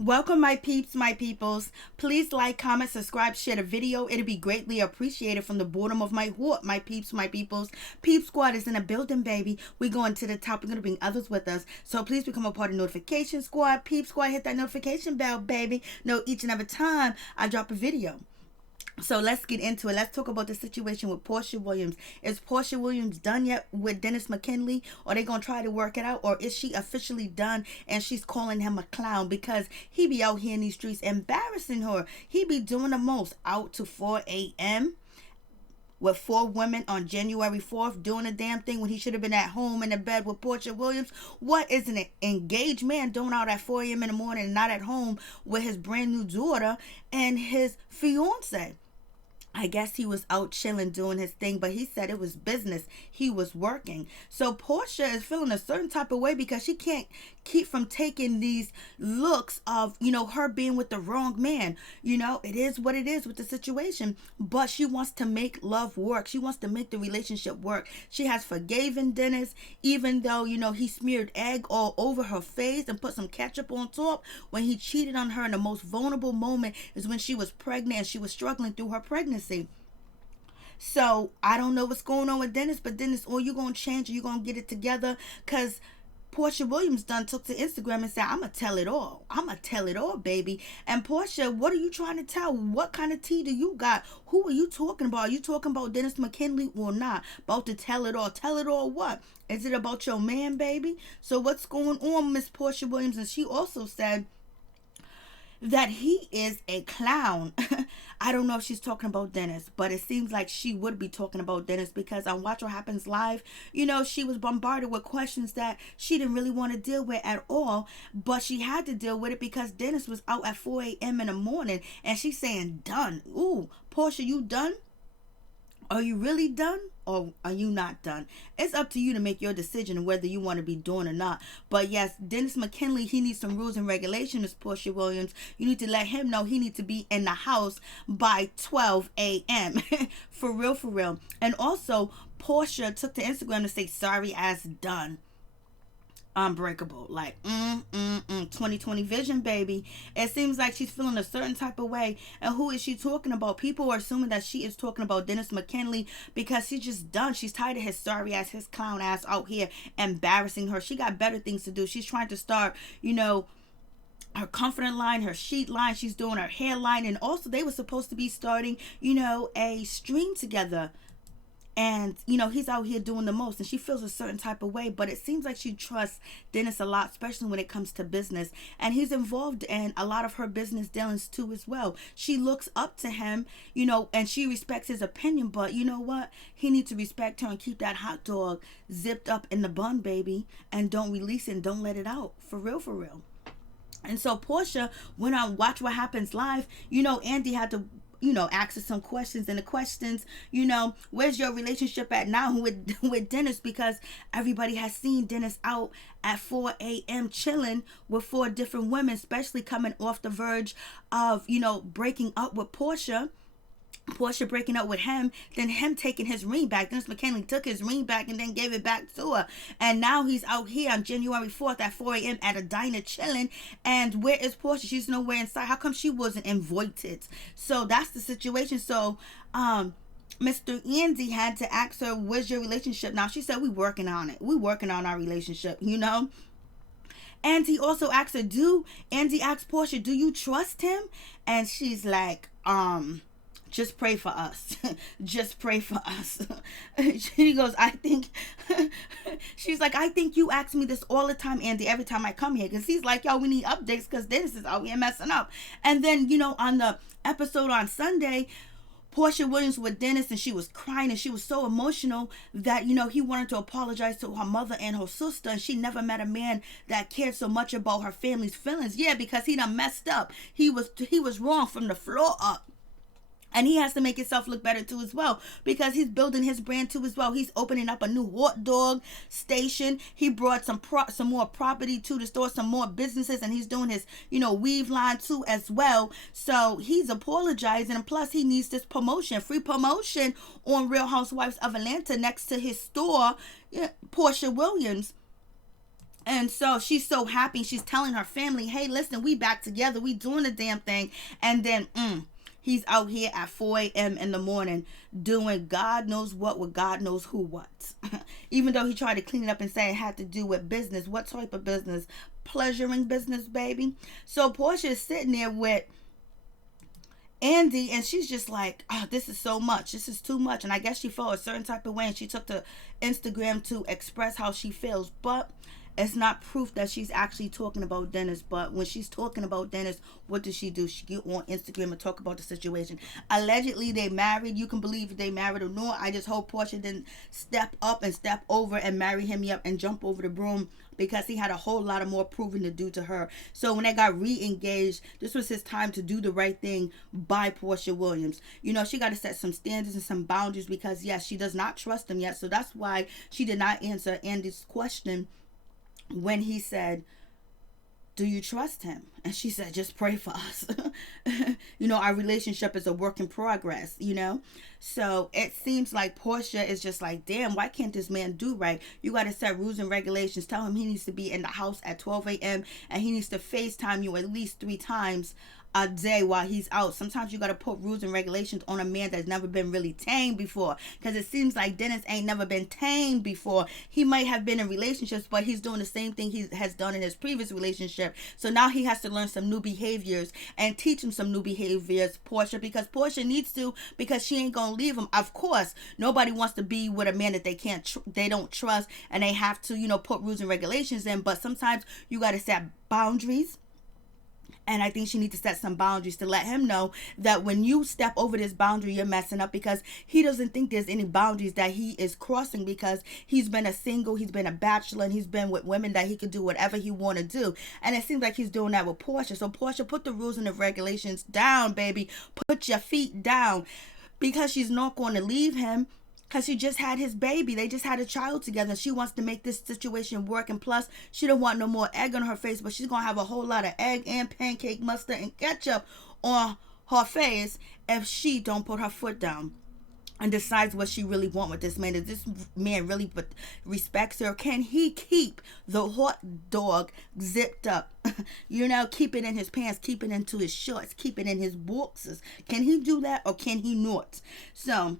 Welcome, my peeps, my peoples. Please like, comment, subscribe, share the video. It'll be greatly appreciated from the bottom of my heart, my peeps, my peoples. Peep Squad is in a building, baby. We're going to the top. We're going to bring others with us. So please become a part of Notification Squad. Peep Squad, hit that notification bell, baby. Know each and every time I drop a video. So let's get into it. Let's talk about the situation with Porsha Williams. Is Porsha Williams done yet with Dennis McKinley? Or are they going to try to work it out? Or is she officially done and she's calling him a clown because he be out here in these streets embarrassing her? He be doing the most, out to 4 a.m. with 4 women on January 4th doing a damn thing when he should have been at home in the bed with Porsha Williams. What is an engaged man doing out at 4 a.m. in the morning and not at home with his brand new daughter and his fiance? I guess he was out chilling doing his thing, but he said it was business. He was working. So Porsha is feeling a certain type of way because she can't keep from taking these looks of, her being with the wrong man. It is what it is with the situation, but she wants to make love work. She wants to make the relationship work. She has forgiven Dennis, even though, he smeared egg all over her face and put some ketchup on top when he cheated on her in the most vulnerable moment is when she was pregnant and she was struggling through her pregnancy. So I don't know what's going on with Dennis, but Dennis, or you gonna change or you gonna get it together? Because Porsha Williams done took to Instagram and said, I'm going to tell it all. I'm going to tell it all, baby. And Porsha, what are you trying to tell? What kind of tea do you got? Who are you talking about? Are you talking about Dennis McKinley or not? About to tell it all. Tell it all what? Is it about your man, baby? So what's going on, Miss Porsha Williams? And she also said that he is a clown. I don't know if she's talking about Dennis, but it seems like she would be talking about Dennis because on Watch What Happens Live, she was bombarded with questions that she didn't really want to deal with at all, but she had to deal with it because Dennis was out at 4 a.m. in the morning and she's saying, done. Ooh, Porsha, you done? Are you really done or are you not done? It's up to you to make your decision whether you want to be doing or not. But yes, Dennis McKinley, he needs some rules and regulations, Miss Porsha Williams. You need to let him know he needs to be in the house by 12 a.m. For real, for real. And also, Porsha took to Instagram to say sorry as done. Unbreakable, like 2020 vision, baby. It seems like she's feeling a certain type of way. And who is she talking about? People are assuming that she is talking about Dennis McKinley because she's just done. She's tired of his sorry ass, his clown ass out here embarrassing her. She got better things to do. She's trying to start, her comforter line, her sheet line. She's doing her hair line, and also they were supposed to be starting, a stream together. And, he's out here doing the most and she feels a certain type of way, but it seems like she trusts Dennis a lot, especially when it comes to business. And he's involved in a lot of her business dealings too as well. She looks up to him, and she respects his opinion, but you know what? He needs to respect her and keep that hot dog zipped up in the bun, baby, and don't release it and don't let it out. For real, for real. And so Porsha, when I Watch What Happens Live, Andy had to ask her some questions, and the questions, where's your relationship at now with Dennis? Because everybody has seen Dennis out at 4 a.m. chilling with 4 different women, especially coming off the verge of, breaking up with Porsha breaking up with him, then him taking his ring back. Dennis McKinley took his ring back and then gave it back to her. And now he's out here on January 4th at 4 a.m. at a diner chilling. And where is Porsha? She's nowhere inside. How come she wasn't invited? So that's the situation. So, Mr. Andy had to ask her, where's your relationship now? She said, we working on it. We working on our relationship, And he also asked her, Andy asked Porsha, do you trust him? And she's like, just pray for us. Just pray for us. She goes, she's like, I think you ask me this all the time, Andy, every time I come here. Because he's like, yo, we need updates because Dennis is out here messing up. And then, on the episode on Sunday, Porsha Williams with Dennis, and she was crying and she was so emotional that, he wanted to apologize to her mother and her sister. And she never met a man that cared so much about her family's feelings. Yeah, because he done messed up. He was wrong from the floor up. And he has to make himself look better too as well, because he's building his brand too as well. He's opening up a new hot dog station. He brought some more property to the store, some more businesses, and he's doing his, weave line too as well. So he's apologizing, and plus he needs this promotion, free promotion on Real Housewives of Atlanta next to his store, Porsha Williams. And so she's so happy. She's telling her family, hey, listen, we back together. We doing the damn thing. And then he's out here at 4 a.m. in the morning doing God knows what with God knows who what. Even though he tried to clean it up and say it had to do with business. What type of business? Pleasuring business, baby. So Porsha is sitting there with Andy, and she's just like, oh, this is so much. This is too much. And I guess she felt a certain type of way, and she took to Instagram to express how she feels. But it's not proof that she's actually talking about Dennis. But when she's talking about Dennis, what does she do? She get on Instagram and talk about the situation. Allegedly, they married. You can believe if they married or not. I just hope Porsha didn't step up and step over and marry him up and jump over the broom, because he had a whole lot of more proving to do to her. So when they got re-engaged, this was his time to do the right thing by Porsha Williams. You know, she got to set some standards and some boundaries, because yes, she does not trust him yet. So that's why she did not answer Andy's question when he said, do you trust him? And she said, just pray for us. You know, our relationship is a work in progress, you know. So it seems like Porsha is just like, damn, why can't this man do right? You got to set rules and regulations. Tell him he needs to be in the house at 12 a.m. and he needs to FaceTime you at least 3 times a day while he's out. Sometimes you got to put rules and regulations on a man that's never been really tamed before, because it seems like Dennis ain't never been tamed before. He might have been in relationships, but he's doing the same thing he has done in his previous relationship. So now he has to learn some new behaviors and teach him some new behaviors, Porsha, because Porsha needs to, because she ain't gonna leave him. Of course, nobody wants to be with a man that they don't trust, and they have to, you know, put rules and regulations in. But sometimes you got to set boundaries. And I think she needs to set some boundaries to let him know that when you step over this boundary, you're messing up, because he doesn't think there's any boundaries that he is crossing, because he's been a single, he's been a bachelor, and he's been with women that he could do whatever he want to do. And it seems like he's doing that with Porsha. So Porsha, put the rules and the regulations down, baby. Put your feet down, because she's not going to leave him. Because she just had his baby. They just had a child together. She wants to make this situation work. And plus, she don't want no more egg on her face. But she's going to have a whole lot of egg and pancake mustard and ketchup on her face if she don't put her foot down and decides what she really want with this man. Does this man really respects her? Can he keep the hot dog zipped up? You know, keep it in his pants, keep it into his shorts, keep it in his boxers. Can he do that, or can he not? So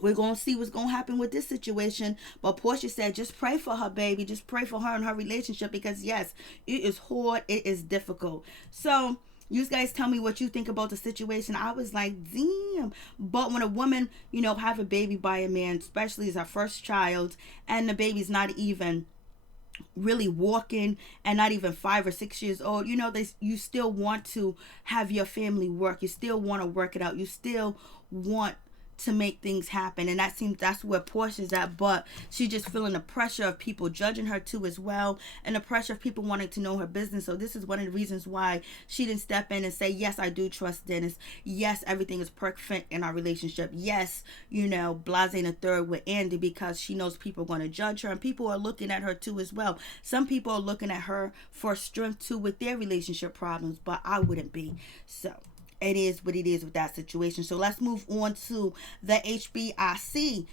we're going to see what's going to happen with this situation. But Porsha said, just pray for her, baby. Just pray for her and her relationship, because, yes, it is hard. It is difficult. So you guys tell me what you think about the situation. I was like, damn. But when a woman, you know, have a baby by a man, especially as her first child, and the baby's not even really walking and not even 5 or 6 years old, you know, you still want to have your family work. You still want to work it out. You still want to make things happen. And that's where Porsha's at. But she's just feeling the pressure of people judging her too as well, and the pressure of people wanting to know her business. So this is one of the reasons why she didn't step in and say, yes, I do trust Dennis. Yes, everything is perfect in our relationship. Yes, you know, blase and a third with Andy, because she knows people are going to judge her, and people are looking at her too as well. Some people are looking at her for strength too with their relationship problems, but I wouldn't be. So it is what it is with that situation. So let's move on to the HBIC,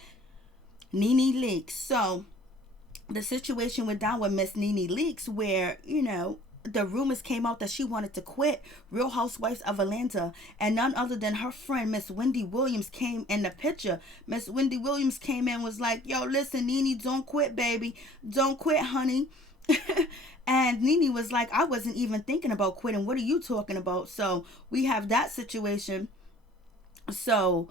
NeNe Leakes. So the situation went down with Miss NeNe Leakes, where, you know, the rumors came out that she wanted to quit Real Housewives of Atlanta, and none other than her friend Miss Wendy Williams came in the picture. Miss Wendy Williams came in, was like, yo, listen, NeNe, don't quit, baby. Don't quit, honey. And NeNe was like, I wasn't even thinking about quitting. What are you talking about? So we have that situation. So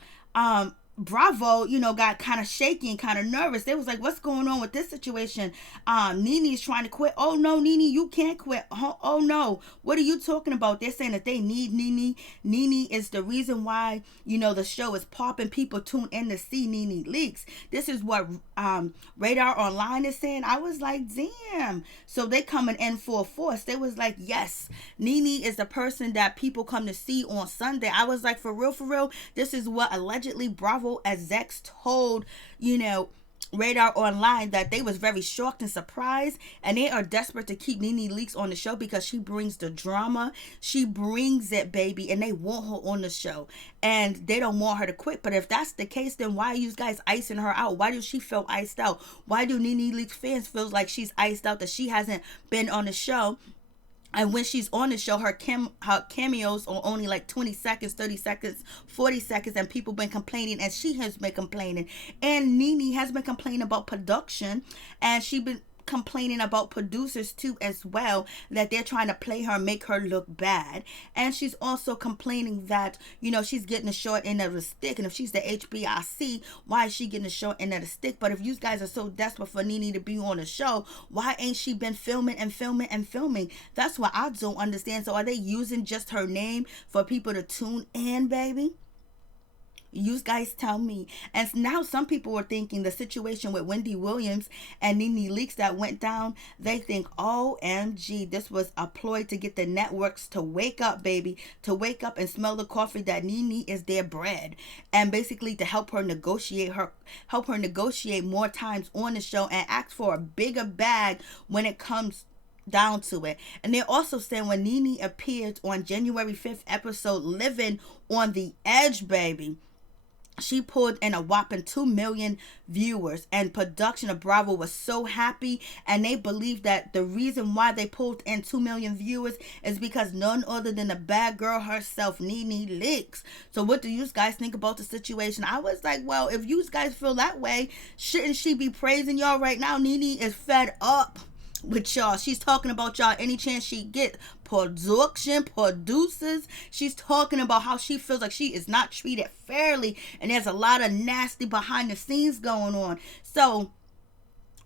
Bravo, you know, got kind of shaky and kind of nervous. They was like, what's going on with this situation? NeNe's trying to quit. Oh no, NeNe, you can't quit. Oh no, what are you talking about? They're saying that they need NeNe. NeNe is the reason why, you know, the show is popping. People tune in to see NeNe Leakes. This is what Radar Online is saying. I was like, damn. So they coming in full force. They was like, yes, NeNe is the person that people come to see on Sunday. I was like, for real, this is what allegedly Bravo execs told, you know, Radar Online that they was very shocked and surprised, and they are desperate to keep NeNe Leakes on the show because she brings the drama, she brings it, baby, and they want her on the show, and they don't want her to quit. But if that's the case, then why are you guys icing her out? Why does she feel iced out? Why do NeNe Leakes fans feel like she's iced out, that she hasn't been on the show? And when she's on the show, her cameos are only like 20 seconds, 30 seconds, 40 seconds, and people been complaining, and she has been complaining. And NeNe has been complaining about production, and she been complaining about producers too as well, that they're trying to play her, make her look bad. And she's also complaining that, you know, she's getting the short end of the stick, and if she's the HBIC, why is she getting the short end of the stick? But if you guys are so desperate for NeNe to be on the show, why ain't she been filming and filming and filming? That's what I don't understand. So are they using just her name for people to tune in, baby? You guys tell me. And now some people were thinking the situation with Wendy Williams and NeNe Leakes that went down, they think, OMG, this was a ploy to get the networks to wake up, baby, to wake up and smell the coffee that NeNe is their bread, and basically to help her negotiate more times on the show and ask for a bigger bag when it comes down to it. And they're also saying when NeNe appeared on January 5th episode Living on the Edge, baby, she pulled in a whopping 2 million viewers, and production of Bravo was so happy, and they believe that the reason why they pulled in 2 million viewers is because none other than the bad girl herself, NeNe Leakes. So what do you guys think about the situation? I was like, well, if you guys feel that way, shouldn't she be praising y'all right now? NeNe is fed up with y'all. She's talking about y'all any chance she get. Production, producers. She's talking about how she feels like she is not treated fairly, and there's a lot of nasty behind the scenes going on. So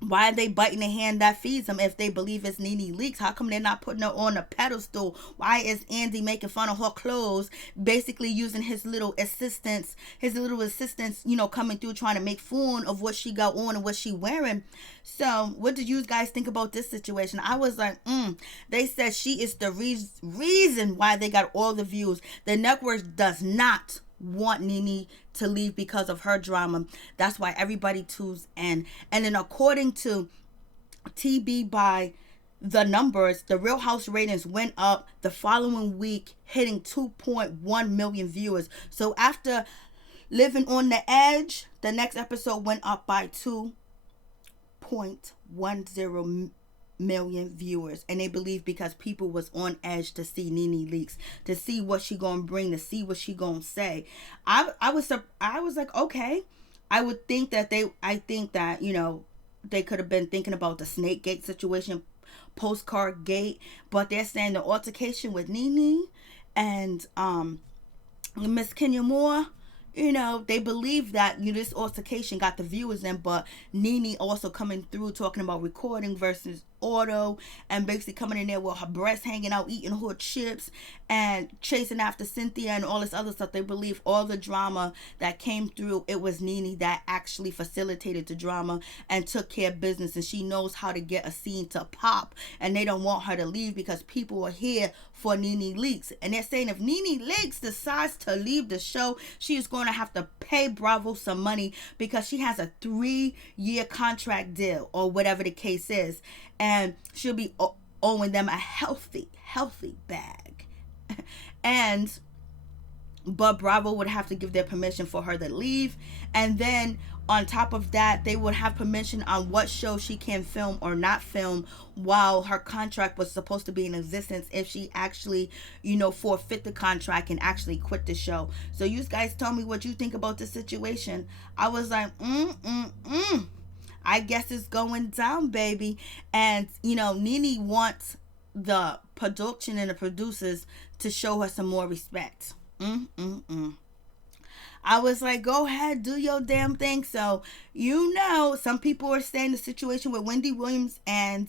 why are they biting the hand that feeds them if they believe it's NeNe Leakes? How come they're not putting her on a pedestal? Why is Andy making fun of her clothes, basically using his little assistants, you know, coming through trying to make fun of what she got on and what she wearing? So what did you guys think about this situation? I was like, they said she is the reason why they got all the views. The network does not want NeNe to leave because of her drama. That's why everybody tunes in. And then according to TB by the numbers, the Real House ratings went up the following week, hitting 2.1 million viewers. So after Living on the Edge, the next episode went up by 2.10 million viewers, and they believe because people was on edge to see NeNe Leakes, to see what she gonna bring, to see what she gonna say. I was like, okay, I think that you know, they could have been thinking about the Snake Gate situation, Postcard Gate, but they're saying the altercation with NeNe and Miss Kenya Moore, you know, they believe that, you know, this altercation got the viewers in, but NeNe also coming through talking about recording versus auto, and basically coming in there with her breasts hanging out, eating her chips and chasing after Cynthia and all this other stuff. They believe all the drama that came through, it was NeNe that actually facilitated the drama and took care of business, and she knows how to get a scene to pop, and they don't want her to leave because people are here for NeNe Leakes. And they're saying if NeNe Leakes decides to leave the show, she is going to have to pay Bravo some money because she has a 3-year contract deal or whatever the case is, and she'll be owing them a healthy bag. But Bravo would have to give their permission for her to leave, and then on top of that, they would have permission on what show she can film or not film while her contract was supposed to be in existence, if she actually, you know, forfeit the contract and actually quit the show. So you guys tell me what you think about this situation. I was like, I guess it's going down, baby. And, you know, NeNe wants the production and the producers to show her some more respect. I was like, go ahead, do your damn thing. So, you know, some people are saying the situation with Wendy Williams and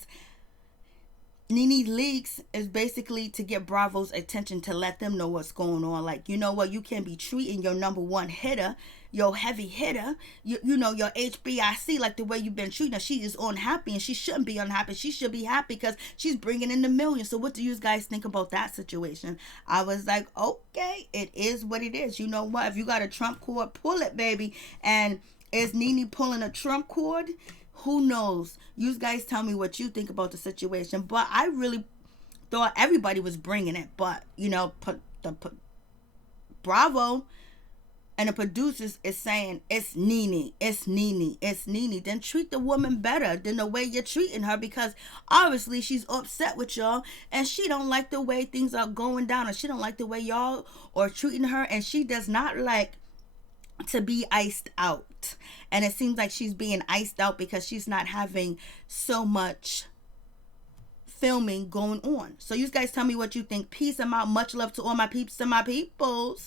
NeNe Leakes is basically to get Bravo's attention, to let them know what's going on. Like, you know what, you can't be treating your number one hitter, your heavy hitter, you know, your HBIC like the way you've been treating her. She is unhappy, and she shouldn't be unhappy. She should be happy because she's bringing in the millions. So what do you guys think about that situation? I was like, okay, it is what it is. You know what? If you got a trump card, pull it, baby. And Is NeNe pulling a Trump cord? Who knows? You guys tell me what you think about the situation. But I really thought everybody was bringing it. But, you know, Bravo and the producers is saying, it's NeNe, it's NeNe, it's NeNe. Then treat the woman better than the way you're treating her, because obviously she's upset with y'all and she don't like the way things are going down, or she don't like the way y'all are treating her, and she does not like to be iced out. And it seems like she's being iced out because she's not having so much filming going on. So you guys tell me what you think. Peace. I'm out. Much love to all my peeps and my peoples.